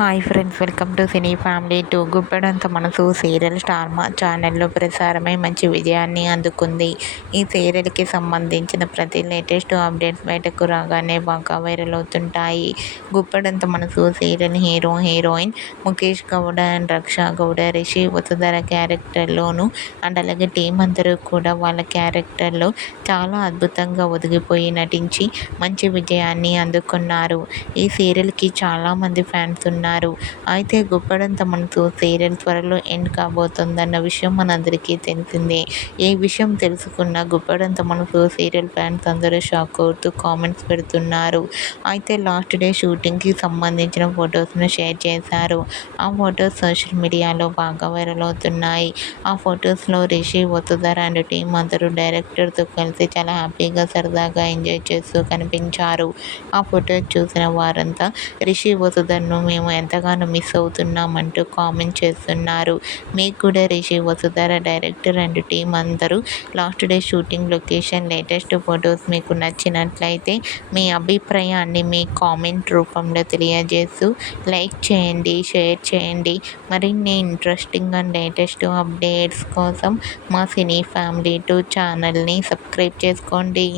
Hi friends welcome to Cine Family two. Guppedantha Manasu serial star మా ఛానల్లో ప్రసారమై మంచి విజయాన్ని అందుకుంది. ఈ సీరియల్కి సంబంధించిన ప్రతి లేటెస్ట్ అప్డేట్స్ బయటకు రాగానే బాగా వైరల్ అవుతుంటాయి. Guppedantha Manasu serial hero heroine Mukesh Gowda and Raksha Gowda Rishi Vasudhara క్యారెక్టర్లోను and అలాగే టీం అందరూ కూడా వాళ్ళ క్యారెక్టర్లో చాలా అద్భుతంగా ఒదిగిపోయి నటించి మంచి విజయాన్ని అందుకున్నారు. ఈ సీరియల్కి చాలామంది ఫ్యాన్స్ ఉన్నారు ఉన్నారు. అయితే గుప్పడంత మనసు సీరియల్ త్వరలో ఎండ్ కాబోతుందన్న విషయం మనందరికీ తెలిసిందే. ఈ విషయం తెలుసుకున్న గుప్పడంత మనసు సీరియల్ ఫ్యాన్స్ అందరూ షాక్ అవుతూ కామెంట్స్ పెడుతున్నారు. అయితే లాస్ట్ డే షూటింగ్కి సంబంధించిన ఫొటోస్ను షేర్ చేశారు. ఆ ఫొటోస్ సోషల్ మీడియాలో బాగా వైరల్ అవుతున్నాయి. ఆ ఫొటోస్లో రిషి వత్తుధర్ అండ్ టీం అందరూ డైరెక్టర్తో కలిసి చాలా హ్యాపీగా సరదాగా ఎంజాయ్ చేస్తూ కనిపించారు. ఆ ఫొటోస్ చూసిన వారంతా రిషి వసుధర్ను మేము ఎంతగానో మిస్ అవుతున్నామంటూ కామెంట్ చేస్తున్నారు. మీకు కూడా Rishi Vasudhara director and team అందరూ last day shooting location latest photos మీకు నచ్చినట్లయితే మీ అభిప్రాయాన్ని మీ కామెంట్ రూపంలో తెలియజేస్తూ లైక్ చేయండి షేర్ చేయండి. మరిన్ని ఇంట్రెస్టింగ్ అండ్ లేటెస్ట్ అప్డేట్స్ కోసం మా సినీ ఫ్యామిలీ టూ ఛానల్ని సబ్స్క్రైబ్ చేసుకోండి.